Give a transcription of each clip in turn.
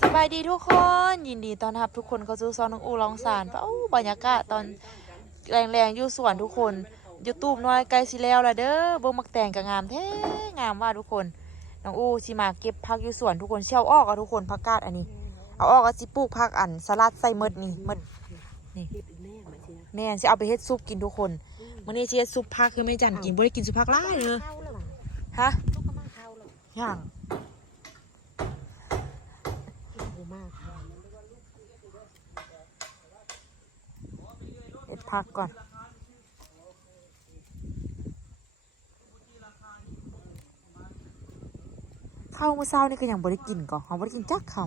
สบายดีทุกคนยินดีต้อนรับทุกคนเข้าสู่ซองน้องอูลองสารเอ้าบรรยากาศตอนแรงๆอยู่สวนทุกคนยูทูบน้อยใกลสิแล้วละเด้อเบิ่งมักแต่งก็งามแท้งามว่าทุกคนน้องอูสิมาเก็บผักอยู่สวนทุกคนเชี่ยวออกอะทุกคนผักกาดอันนี้ เอาออกก็สิปลูกผักอันสลัดใส่มดนี่มดนี่เฮ็ดแม่เชียแม่นสิเอาไปเฮ็ดซุปกินทุกคนมื้อนี้สิเฮ็ดซุปผักคือแม่จันกินบ่ได้กินซุปผักหลายเด้อเข้าแล้วว่ะฮะย่าง โอ้มาก เฮ็ด ผักก่อน ข้าวมื้อเช้านี่ก็ยังบ่ได้กินก่อนเขาบ่ได้กินจักคำ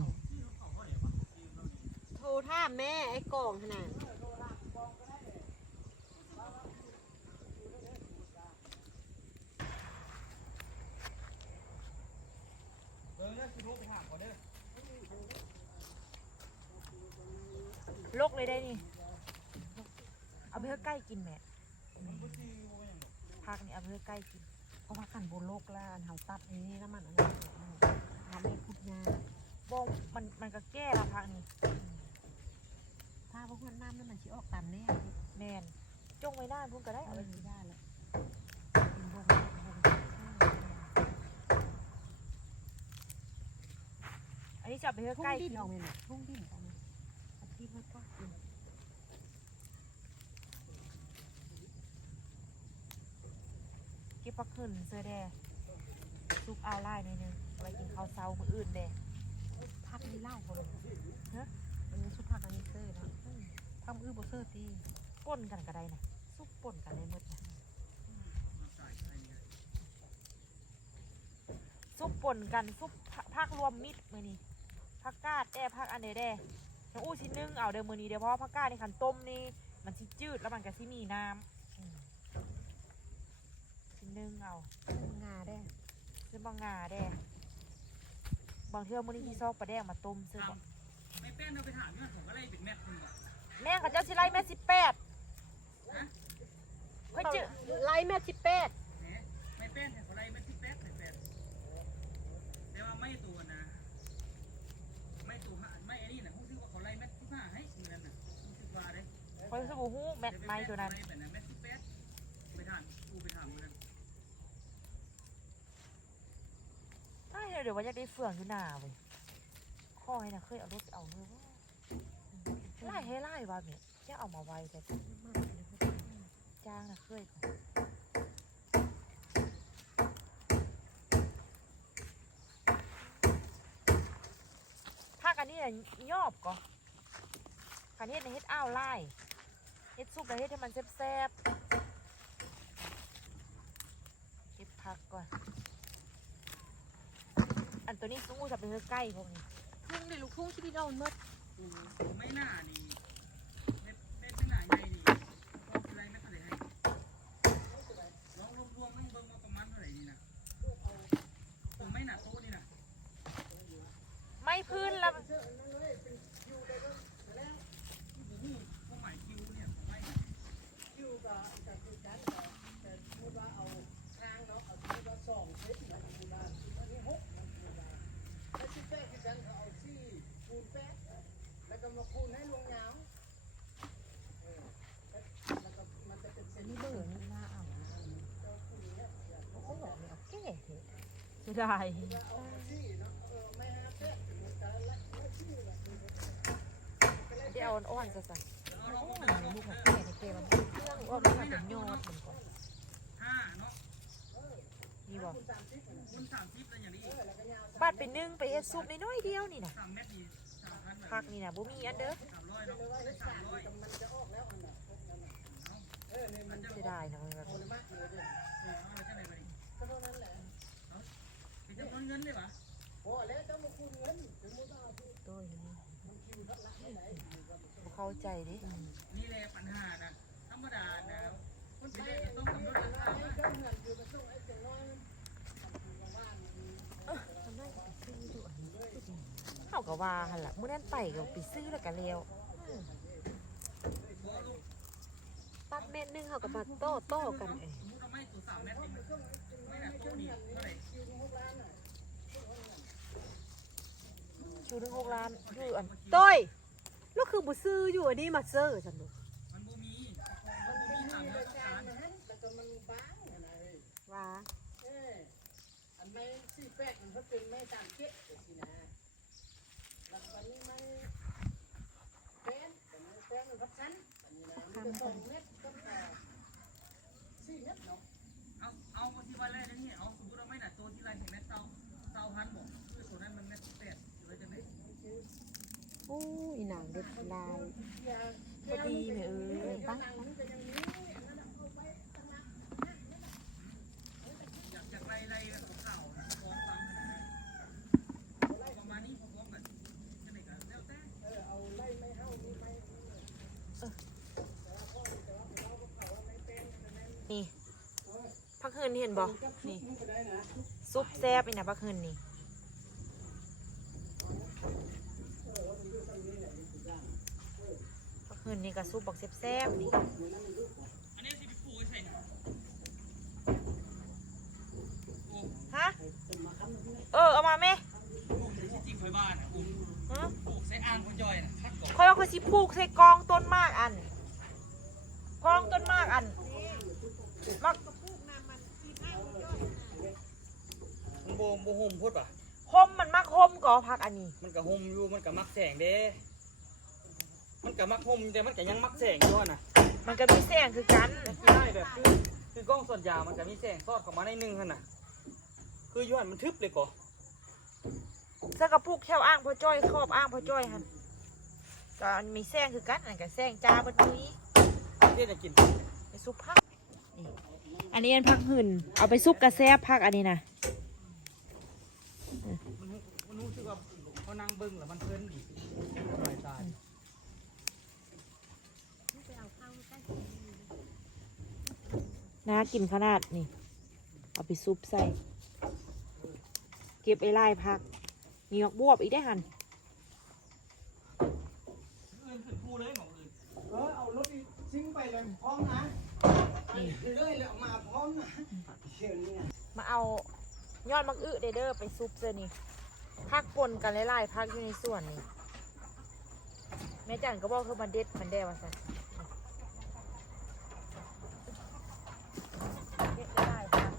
โทรท่ามแม่ไอ้กล่องขนาดลกเลยได้นี่เอาไปเพื่อใกล้กินแม่ผักนี่เอาไปเพื่อใกล้กินเพราะว่าขันบนโลกล่านเฮาตัดนี้แล้วมันอันนั้นทำให้คุดยาบ่มันมันก็แก้ละผักนี่ถ้าพวกมันน้ำนั่นมันสิออกตามแน่แม่นจงไว้หน้าพุ่นก็ได้เอาเอาไปไว้สิได้แล้วกินบ่บ่บ่อันนี้จะเอาไปเพื่อทุ่งใกล้ดิกินนออกไหมเนี่ยทุ่งดินออกไหมอาทิตย์มันก็กิน เก็บผักขึ้นเสื้อแดงซุปเอาไล่หน่อยหนึงเอาไว้กินข้าวเช้ามื้ออื่นแดพักนี่เล่าคนเลยฮะอันนี้ชุดพักอันนี้เซ่นะทำอื้อบ่เซ่ตีป่นกันก็ได้นะซุปป่นกันได้หมดนะซุปป่นกันซุปผักรวมมิตรมื้อนี้ผักกาดแด่ผักอันเดแด่น้องอู้ชิ้นนึงเอาเดี๋ยวมื้อนี้เดี๋ยวเพราะว่าผักกาดในขันต้มนี่มันสิจืดแล้วมันก็สิมีน้ำอืมชิ้ นนึงเอางาได้ซื้อบางงาแด่บางเทื่อมื้อนี้ที่ซอกปลาแดงมาต้มซื้อบ่ไม่เป็นเราไปถามเนี่ยผมก็เลยเป็นแม่คุณก่อนแม่งเขาเจ้าสิไล่แม่สิบแปดเฮ้ยจืดไล่แม่สิบแปดเนี่ยไม่เป็นแต่เขาไล่ไม่ที่แป๊ดแต่แป๊ดแต่ว่าไม่ตัวนะ ไม่ตัวหาไม่ไอ้นี่นะผมคิดว่าเขาไล่แม่ที่ห้าให้มือนั้นน่ะผมคิดว่าเลยคอยสบู่ฮู้แมทไม้ตัวนั้น แบบนั้นแม่ที่แป๊ดไปถามกูไปถามมือนั้น เดี๋ยวว่าอยากได้เฟืองอยู่หน้าเว้ยข้อให้นะเคยเอารถไปเอาเลยว่าไล่ให้ไล่ว่ะเมียแค่เอามาไว้แต่จ้างนะเคยก่อนถ้ากันนี่น่ะยอบก่อนคันเฮ็ดในเฮ็ดอ้าวไล่เฮ็ดซุปแล้วเฮ็ดให้มันแซ่บๆเก็บผักก่อน อันตัวนี้สู้จะเป็นใกล้พวกนี้ทุ่งเดี๋ยวลูกทุ่งที่พี่เราเมื่อไม่น่านี่ไม่ไม่ไม่น่าใหญ่นี่พออะไรไม่เท่าไหร่ให้ลองรวมๆนั่งเบิ่งว่าประมาณเท่าไหร่นี่นะผมไม่หนาโต๊ะนี่นะไม่พื้นแล้วผู้หมายคิวเนี่ยผมไม่ อันนี้เบื่อนี่น่าเอา โอ้โหเอาเก๋เถอะเสีย ดายเดี๋ยวอ่อนๆซะสั่นลูกของแก่ในเกมมันเครื่องว่ามันเป็นยอดเหมือนก่อนห้าเนาะมีบอกบ้านไปหนึ่งไปเฮ็ดซุปน้อยๆเดียวนี่นะพันแบบผักนี่นะบ่มีอันเด้อร้อยเนาะได้เออเนี่ยมันจะเสียดายนะมันแบบ เป็นจำนวนเงินเลยวะตัวนี้บ่เข้าใจดินี่แหละปัญหานะธรรมดาแล้วคนไปเล่นก็ต้องกำหนดราคามาเฮาก็ว่าหั่นล่ะมื้อนั้นไปก็ไปซื้อแล้วก็แล้วตัดเม็ดนึงเขากับมาโต้โต้กันเอง สมมติเราไม่ตัวสามเม็ดนี่ไม่หนักตัวนี่เท่าไหร่ คิวหนึ่งหกล้านอยู่อันต้อยแล้วคือบุซื้ออยู่อันนี้มาเซอร์ฉันดูว่าอันไม่สี่แปดมันก็เป็นไม่ตามเจ็ดสินะแล้วตอนนี้ไม่เป็นแต่ไม่เป็นมันก็ชั้นอันนี้นะมันจะสองเมต โอ้อีหนังเด็ดลายพอดีเนี่เออตั้งอยากอยากไล่ไล่แบบข่าวนะฟ้องฟังนะประมาณนี้พอฟ้องกันจะไหนกันแล้วแต่นี่พักคืนนี่เห็นบ่นี่ซุปแซ่บอีนะพักคืนนี่ พักคืนนี่ก็ซุปบอกแซบๆนี่อันนี้สิไปปลูกไว้ใส่หนฮะ เออ เอามาไหมปลูกในที่จริงไฟบ้านอะปลูกฮะปลูกใส่อ่างคนย่อยนะคักก่อนคอยว่าคอยสิปลูกใส่กองต้นมากอันกองต้นมากอันมักมันโบโบห่มพูดป่ะคมมันมักคมก่อพักอันนี้ มันก็ห่มอยู่ มันก็มักแสงเด้ มันก็มักห่มแต่มันก็ยังมักแสงอยู่อะนะมันก็มีแสงคือกันใช่แบบคือคือกล้องส่วนยาวมันก็มีแสงซอดเข้ามาในหนึงหั่นน่ะ คือย้อนมันทึบเลยก่อเสื้อกระปุกแถวอ้างพ่อจ้อยครอบอ้างพ่อจ้อยหันก็มันมีแสงคือกันอันกับแสงจ้าบนนี้เรียกจะกินไปซุปผักนี่อันนี้อันผักหื่นเอาไปซุปกระแซบผักอันนี้นะมันรู้มันรู้สึกว่าเขานั่งเบิ้งแล้วมันเพลินดีสบายตา น่ากินขนาดนี่ เอาไปซุปใส่ เก็บไอ้ไล่ผัก มีหยอกบวบอีกได้หันอื่นขึ้นภูเลยหมองอื่นเออเอารถอีซิ่งไปเลยพร้อมนะเรื่อยเลยออกมาพร้อมนะเชื่อนี่นะมาเอายอดมักอึเดเดอร์ไปซุปเจอนี่ผักปนกันไล่ๆผักอยู่ในส่วนนี่แม่จันก็บอกคือมันเด็ดมันแด่ว่าสันเด็ดไล่ๆผัก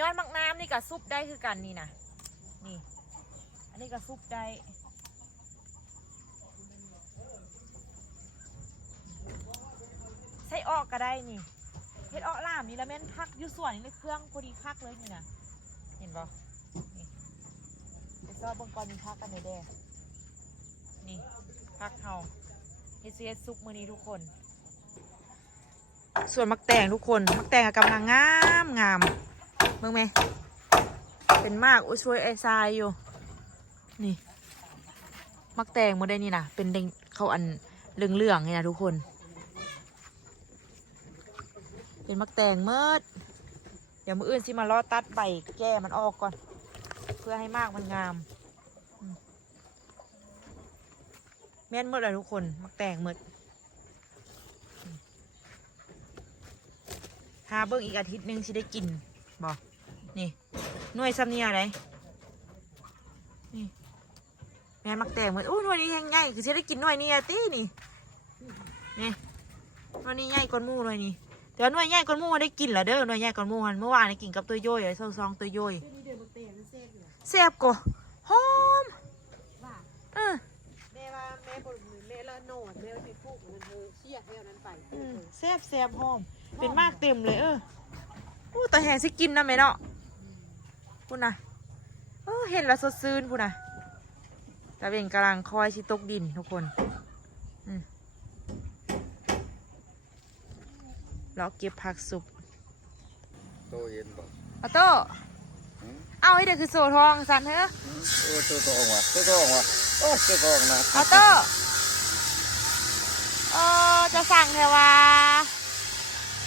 ยอดมักน้ำนี่กับซุปได้คือกันนี่นะนี่ อันนี้ก็ซุปได้ใส่ออกก็ได้นี่เฮ็ดออกล่ามนี่แล้วแม่นพักอยู่ส่วนนี่เลยเครื่องพอดีคักเลยนี่นะเห็นบ่นี่ไปซอบบงก่อนมีพักกันเด้อเด้นี่พักเฮาเฮ็ดเฮ็ดซุปมื้อนี้ทุกคนส่วนมักแตงทุกคน มักแตงอะกำลังงามงาม เบิ่งไหมเป็นมากอุ้ยช่วยไอ้ทรายอยู่ นี่ มักแตงมาได้นี่นะเป็นเด้งเขาอันเหลืองๆนี่นะทุกคน เป็นมักแตงเมิดเดี๋ยวมืออื่นสิมาลอตัดใบแก้มันออกก่อน เพื่อให้มากมันงาม แม่นเมิดเลยทุกคน มักแตงเมิดหาเบิ่งอีกอาทิตย์นึงสิได้กิน บอกนี่หน่วยซ้ำเนี่ยอะไรนี่แม่นมักแตงเมิดอู้หน่วยนี้แห้งใหญ่คือสิได้กินหน่วยนี้อะตี้นี่นี่หน่วยนี้ใหญ่กว่าหมูหน่วยนี้แต่ว่าหน่วยใหญ่ก้อนหมูได้กินแล้วเด้อหน่วยใหญ่ก้อนหมูหันเมื่อวานได้กินกับตัวย่อยไอ้ซองๆตัวย่อยเดี๋ยวนี้เดี๋ยวมาเตะมันเซ่บอยู่แซ่บกว่าหอมว่าเออแม่ว่าแม่บ่แม่ละโนดแม่ว่าสิปลูกมันเธอเชี่ยแม่เอานั้นไปอืมแซ่บแซ่บหอมเป็นมากเต็มเลยเออ อู้แต่แหงสิกินนะแม่เนาะพูดนะเออเห็นแล้วสดชื่นพูดนะตาเบ่งกำลังคอยสิตกดินทุกคนอืมรอเก็บผักสุกโตเย็นบ่เอาโต้เอาให้เด็กคือโซทองสันเถอะโอ้ตัวทองว่ะตัวทองว่ะโอ้ตัวทองนะเอาโต้เออจะสั่งเถอะว่า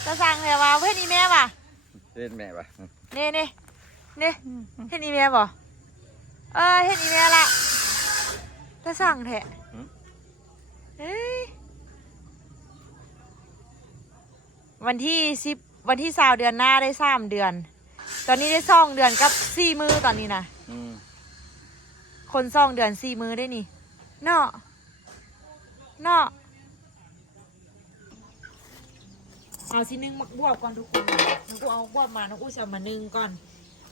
จะสั่งเถอะว่าเพื่อนอีแม่ป่ะ เล่นแม่ปะเน่เน่เน่เห็นอีแม่บ่เออเห็นอีแม่ละจะสั่งเถอะเอ้ยวันที่สิบวันที่สาวเดือนหน้าได้สามเดือน ตอนนี้ได้สองเดือนกับสี่มือตอนนี้นะอืมคนสองเดือนสี่มือได้นี่เนาะเนาะ เอาสินึ่งมักบวบก่อนทุกคนน้องกูเอาบวบมาน้องกูจะเอามานึ่งก่อน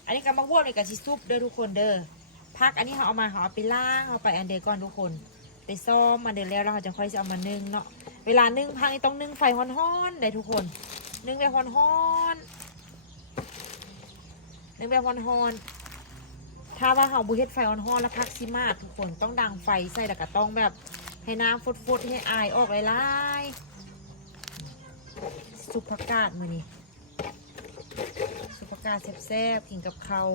อันนี้กับมักบวบนี่กับชิซุปเด้อทุกคนเด้อพักอันนี้เขาเอามาเขาเอาไปล่างเอาไปอันเดยก่อนทุกคนไปซ่อมมาเดี๋ยวแล้วเขาจะค่อยจะเอามานึ่งเนาะเวลานึ่งพักนี่ต้องนึ่งไฟฮ้อนๆเลยทุกคน นึ่งแบบฮ้อนๆนึ่งแบบฮ้อนๆถ้าว่าเขาบุเฮ็ดไฟฮ้อนๆแล้วพักซิมากทุกคนต้องดังไฟใส่แล้วก็ต้องแบบให้น้ำฟดๆให้อายออกหลายๆ สุปผักกาดมือนี้สุปผักกาดแซ่บๆกินกับข้าว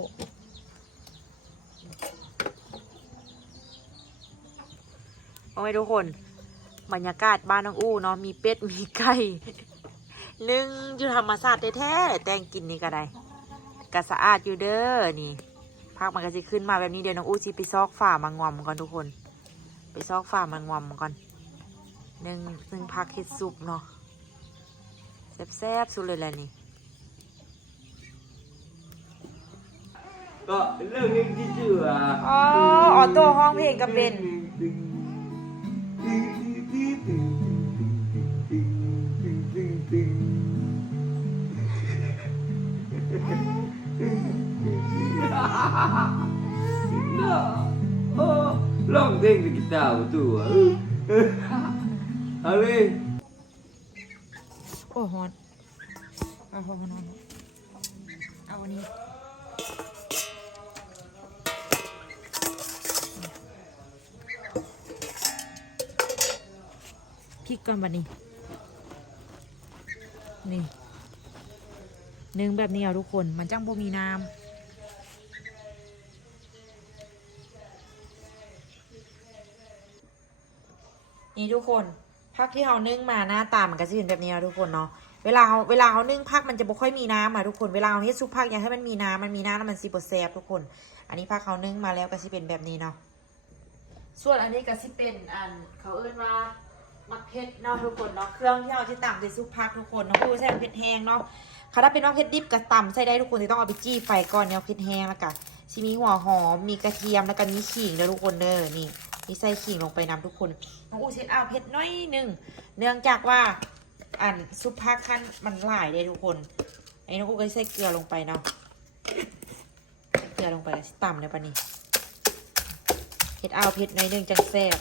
โอ้ยทุกคน บรรยากาศบ้านน้องอู้เนาะมีเป็ด มีไก่นึ่งอยู่ธรรมศาสตร์แท้ๆแต่งกินนี่ก็ได้ก็สะอาดอยู่เด้อนี่ภาคมันก็จะขึ้นมาแบบนี้เดี๋ยวน้องอู้สิไปซอกฝ่ามางอมก่อนทุกคน ไปซอกฝ่ามางอมก่อนหนึ่งหนึ่งพักเห็ดซุปเนาะ แซ่บๆสุดเลยแหละนี่ ก็เรื่องหนึงที่เชื่ออ๋อออโต้ห้องเพลงก็เป็นโอ้ร้องเพลงกับกีตาร์ประตัวเออเออเอาเลยโอ้ฮอนเอาฮอนอนเอาอันนี้พริกก่อนบัดนี้ นี่หนึ่งแบบนี้เอาทุกคนมันจังบ่มีน้ำนี่ทุกคน พักที่เรานึ่งมาหน้าตามันก็จะเป็นแบบนี้นะทุกคนเนาะเวลาเขาเวลาเขานึ่งพักมันจะบ่ค่อยมีน้ำอะทุกคนเวลาเขาเฮ็ดซุปพักอยากให้มันมีน้ำมันมีน้ำแล้วมันสิบ่แซ่บทุกคน อันนี้พักเขานึ่งมาแล้วก็สิเป็นแบบนี้เนาะส่วนอันนี้ก็สิเป็นอันเขาเอิ้นว่ามักเผ็ดเนาะทุกคนเนาะเครื่องที่เราที่ำใส่ซุปพักทุกคนเนาะคือใส่เผ็ดแห้งเนาะเขาถ้าเป็นว่าเผ็ดดิบก็ตำใส่ได้ทุกคนที่ต้องเอาไปจี้ไฟก่อนเนี่ยเผ็ดแห้งแล้วก็สิมีหัวหอมมีกระเทียมแล้วก็มีขิงเด้อทุกคนเด้อนี่ นี่ใส่ขิงลงไปนำทุกคน น้องอูเช็ดเอาเผ็ดน้อยหนึ่ง เนื่องจากว่าอันซุปผักขั้นมันหลายเลยทุกคนไอ้น้องอูก็ใส่เกลือลงไปเนาะเกลือลงไปต่ำเลยปะนี่เผ็ดเอาเผ็ดน้อยหนึ่งจังแซ่บ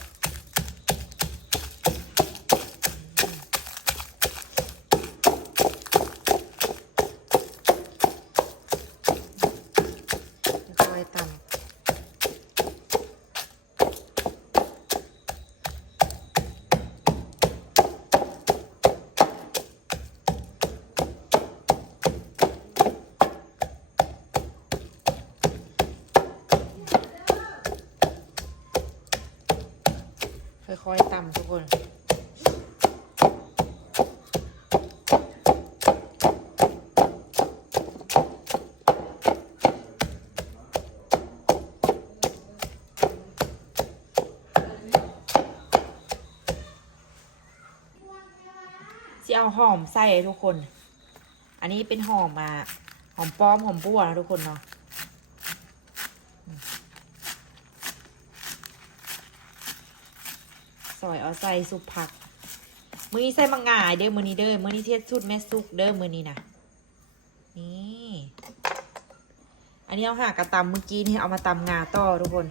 ค่อยๆต่ำ ค่อยๆตำทุกคน จะเอา หอมใส่ทุกคน อันนี้เป็นหอมมาหอมป้อมหอมบัวนะทุกคนเนาะซอยเอาใส่สุปผัก มือนี้ใส่มังงายเด้อมือนี้เด้อมือนี้เทศสุดแม่สุกเด้อมือนี้นะนี่อันนี้เอาหากระตำเมื่อกี้นี่เอามาตำงาต่อทุกคน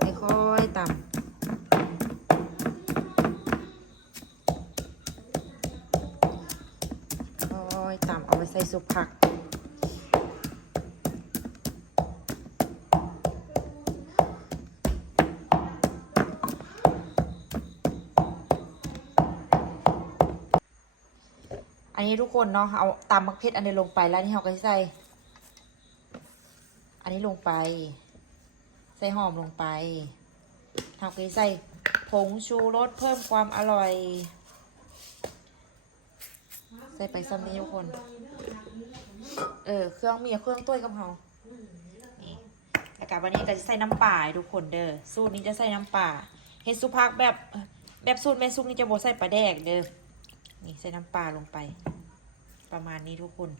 ค่อยๆตำค่อยๆตำเอาไป ใส่สุปผัก อันนี้ทุกคนเนาะเอาตำมักเพชรอันนี้ลงไปแล้วนี่เราก็ใส่ อันนี้ลงไป ใส่หอมลงไปเราก็ใส่ผงชูรสเพิ่มความอร่อย ใส่ไปซ้ำนี้ทุกคน เออเครื่องมีเครื่องต้วยกับเฮานี่แล้วกับวันนี้ก็จะใส่น้ำป่าทุกคนเด้อสูตรนี้จะใส่น้ำป่าเฮ็ดซุปผักแบบแบบสูตรแม่ซุปนี่จะบ่ใส่ปลาแดกเด้อนี่ใส่น้ำปลาลงไป ประมาณนี้ทุกคน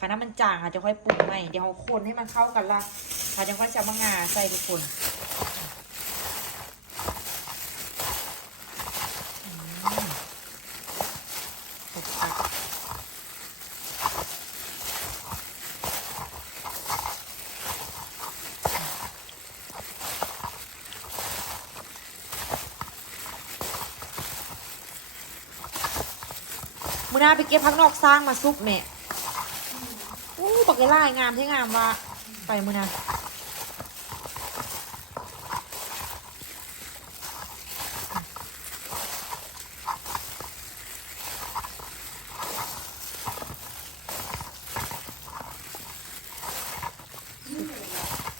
คณะมันจางค่ะจะค่อยปรุงใหม่เดี๋ยวเอาคนให้มันเข้ากันละค่ะจะค่อยจะมะงาใส่ทุกคนอืมสุดปักมือ หน้าไปเก็บพักนอกสร้างมาซุปแม่อู้ปักไก่ล่างามที่งามว่ะไปมือน้า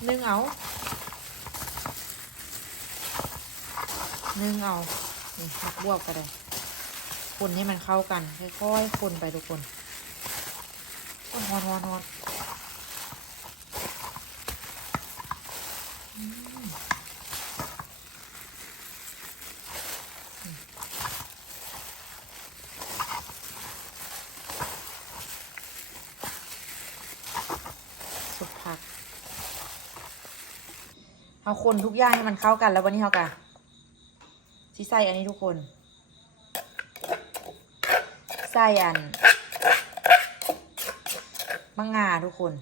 นึ่งเอานึ่งเอา นี่ผักบวบก็ได้ คนให้มันเข้ากันค่อยๆคนไปทุกคนฮอนฮอนฮอนหอนสุดผักเอาคนทุกอย่างให้มันเข้ากันแล้ววันนี้เขากะที่ใส่อันนี้ทุกคน ส่อันมังงาทุกคน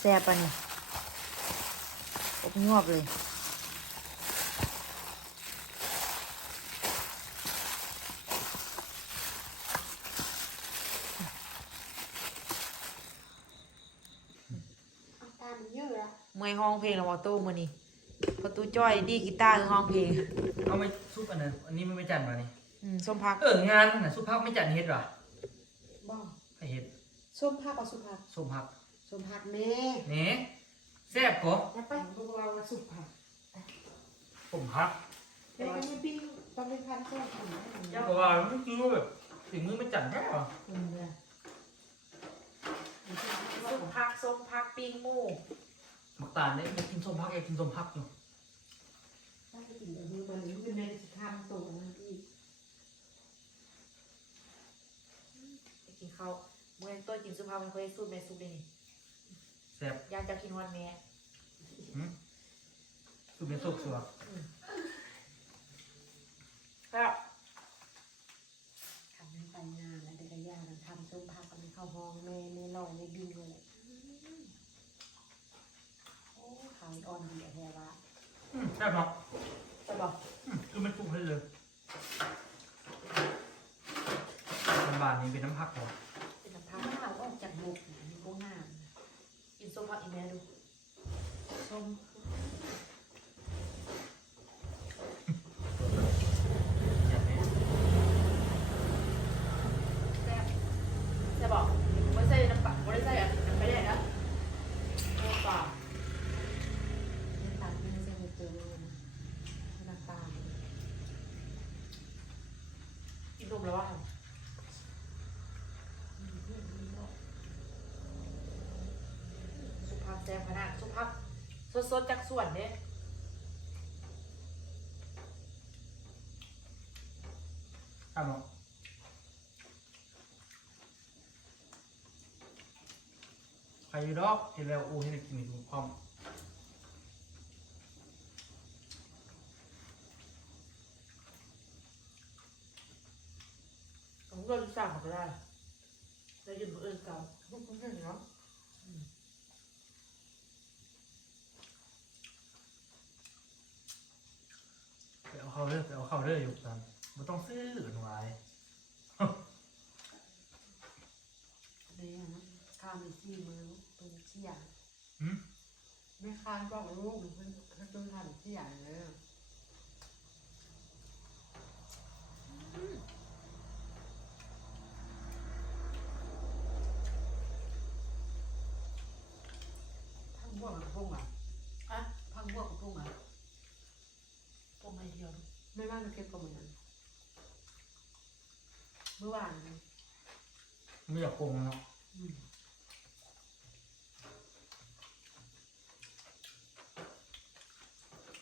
แซ่บปะเนี่ยอบงวบเลย ตามเย อะละเมื่อยห้องเพลงแล้ววอตู้มือนี่ประตูจ้อยดีกีตาร์คือห้องเพลงเอาไม่ซุปอันนั้นอันนี้มันไม่จัดมานี่อืมส้มพักเอองานนั่นน่ะซุปพักไม่จัดเฮ็ดหรอบ่ให้เฮ็ดส้มผักกับสุผักซุปพักส้มผักแม่นี่แซ่บก็แล้วไปพวกเราว่าสุผักผมพักแต่มันไม่ปิ้งต้องเป็นพันส้มผักนะเพราะว่ามันคือแบบถึงมือไม่จัดแค่หรออืมเนี่ยส้มพักส้มพักปิ้งหมู มักตาลเนี่ยอยากกินส้มพักอยากกินส้มพักอยู่ถ้าไปกินแบบนี้มันมันแม่จะทำตัวมันอีกไปกินข้าวเมื่อตัวกินซุปพักมันเคยสูตรแม่ซุปเลยนี่แซ่บยานจะกินวันแม่หืมซุปเป็นซุปสัวครับทำให้ไปงานแล้วเด็กย่ามันทำส้มผักกันเข้าห้องแม่แม่ลอยในบินเลยโอ้ขาย อ่อนดีอะแท้ว่าอืมแซ่บเนาะจะบอกอืมคือมันปรุงให้เลยบานๆนี่เป็นน้ำพักเหรอเป็นน้ำพักถ้าเอาออกจากบุกมันก็งามกินส้มพักอีกแม่ดูส้มอย่างนี้ แซ่บจะบอกไม่ใส่น้ำปลาไม่ได้ใส่อะไม่ได้นะน้ำปลา น้ำตาลไม่ใช่เจอนะน้ำตาล กินนมแล้วว่าสุภาพแซ่บขนาดสุภาพสดๆจากสวนเนี่ยครับเนาะใครอยู่ดอกเห็นแล้วโอ้เห็นแล้วกินมีทุกความผมก็รู้สั่งเขาก็ได้แล้วยืนมืออื่นเก่าพวกคุณเห็นเนาะ ไปเอา เข้าเด้อไปเอาเข้าเด้ออยู่กันมันต้องซื้อหรือหน่วยเลยนะข้าวมีที่มือเป็นที่ใหญ่หืม ไม่ค้านบอกลูกมันมันต้องทำที่ใหญ่เลยพังบวกกับพุ่งอะ อะ พังบวกกับพุ่งอะ ผม ไม่เดียวดูไม่ว่าจะเก็บก็เหมือนกันเมื่อวานนะไม่อยากโกงเนาะอืม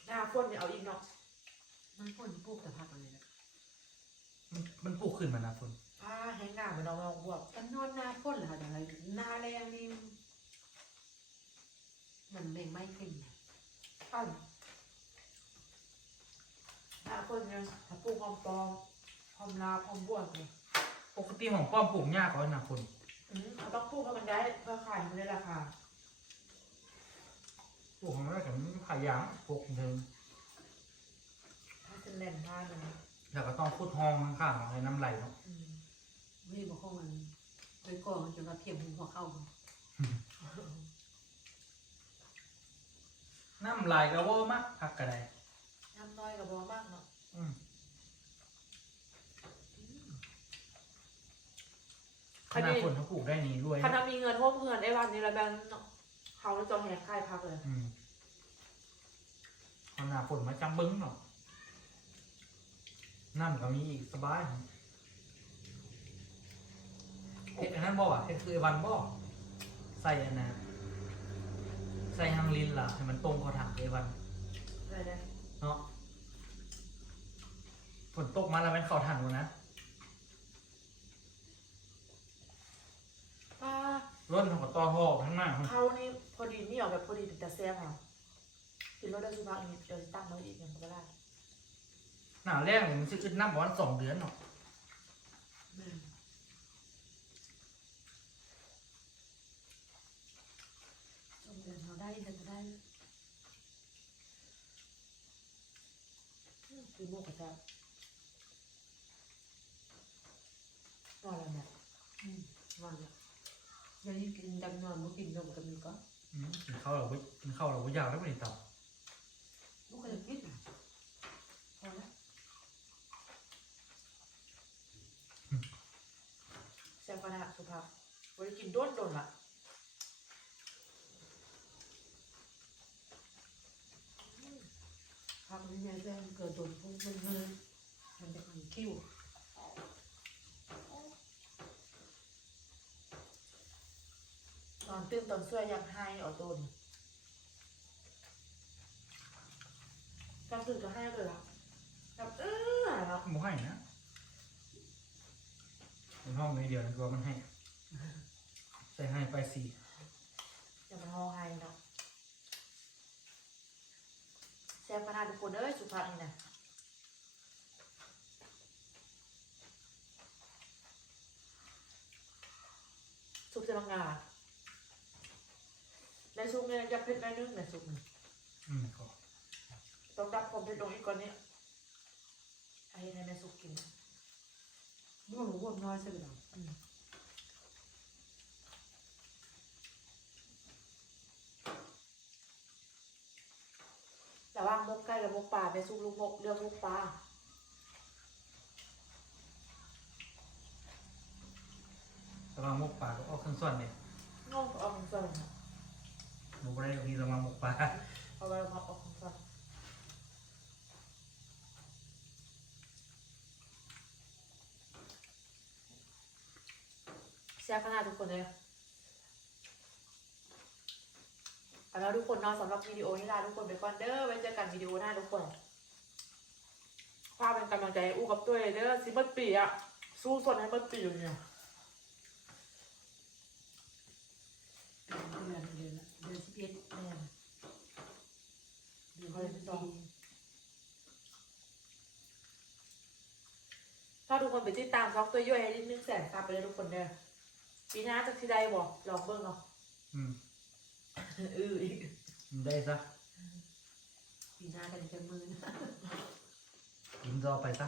หน้าฝนเนี่ยเอาอีกเนาะมันฝนปลูกแต่พักอะไรนะมันมันปลูกขึ้นมานะคนผ้าแห้งหน้าเหมือนน้องเราบวกกันนอนหน้าฝนเหรอคะแต่อะไรหน้าแรงนี่มันไม่ไม่ขึ้นนะอ้าว หน้าฝนเนี่ยถ้าปลูกหอมปอมหอมลาหอมบวกเนี่ยปกติของป้อมปลูกยากกว่านะคนอืมเราต้องปลูกให้มันได้เพื่อขายมันได้ราคาปลูกของมันได้แต่มันขายยางปลูกเดิมถ้าเป็นแหล่งผ้านะแล้วก็ต้องขุดห้องข้างๆให้น้ำไหลเนาะอืมนี่บอกเขามันไปก่อนมันจะมาเทียมหัวเข้าบ่น้ำไหลก็เวอร์มากพักกระได น้ำน้อยกับบอมากเนาะอืมขนาดคนเขาปลูกได้นี่รวยถ้านะทำมีเงินท่วมเงินไอ้วันนี้แล้วแบงค์เนาะเขาจะแหกค่ายพักเลย อืมขนาดฝนมาจังบึ้งเนาะน้ำก็มีอีกสบายเห็ดอันนั้นบ่อะเห็ดคือไอ้วันบ่ใส่อันนั้นใส่ฮังลินล่ะให้มันตรงเขาถังไอ้วันอะไรนะเนาะ ฝนตกมาแล้วมันเข้าถังวะนะป้าร่นของต่อหอกข้างหน้าเขานี่พอดีนี่ออกแบบพอดีเป็นตาแซ่บค่ะกินรสได้สุภาพอีกเดี๋ยวจะตั้งมาอีกอย่างก็ได้หนาวแรกเนี่ยมันจะอึดน้ำประมาณสองเดือนเนาะ แม่สมเดือนเราได้เดือนเราได้ คือโมกกระแซ่บ นอนแล้วเนี่ยอืมนอนแล้วยังยิ่งกินดำนอนมุกินนมกันมีก็อืมกินข้าวเราไม่กินข้าวเราไม่ยาวแล้วไม่ได้ตับลูกก็จะกินนะพอแล้วแซ่บขนาดสุภาพวันนี้กินด้วนโดนละพักนี้แม่แจ้งเกิดโดนพุ่งมันมือมันจะมีคิ้ว อนตื่นตอนช่วยอยากให้เอาต้นกำตื่นก็ให้เลยละแบบเออแล้วไม่ให้นะในห้องนี้เดียวนะกลัวมันให้ใส่ให้ไปสี่อย่ามาห้องให้เนาะแซ่บขนาดทุกคนเอ้ยสุภาพนี่นะซุปเสมังงาใน ซุปเนี่ยจะเผ็ดได้นึงในซุปนี่อืมก็ต้องดับความเผ็ดลงอีกก่อนนี้ไอ้ในในซุปกินบ้วนบ้วนน้อยใช่ไหมอืมแต่ว่างมกไก่กับมกปลาไปซุปลูกมกเลือกมกปลาระวังมกปลาก็ออกเครื่องส่วนเนี่ยงงเอาของส่วนนะ หมูได้มีระวังมกปลาเอาไว้มาเอาของส่วนแซ่บขนาดทุกคนเลยเอาแล้วทุกคนเนอนสำหรับวิดีโอนี้ลาทุกคนไปก่อนเด้อไว้เจอกันวิดีโอหน้าทุกคนฝาเป็นกำลังใจอู้กับตัวเองเด้อซิมเบิลปีอะสู้สดให้เบิลปีอยู่เนี่ย เดือนเดือนเดือนสิบเอ็ดแม่เดือนสิบสอง ถ้าทุก คนไปติดตามซอกตัวย่อยให้นิดนึงแสนซับไปเลยทุกคนเด้อปีหน้าจะที่ได้บอกลองเบิ่งเนาะอืมเอออีกได้ซะปีหน้ากันจะมือนะกินต่อไปซะ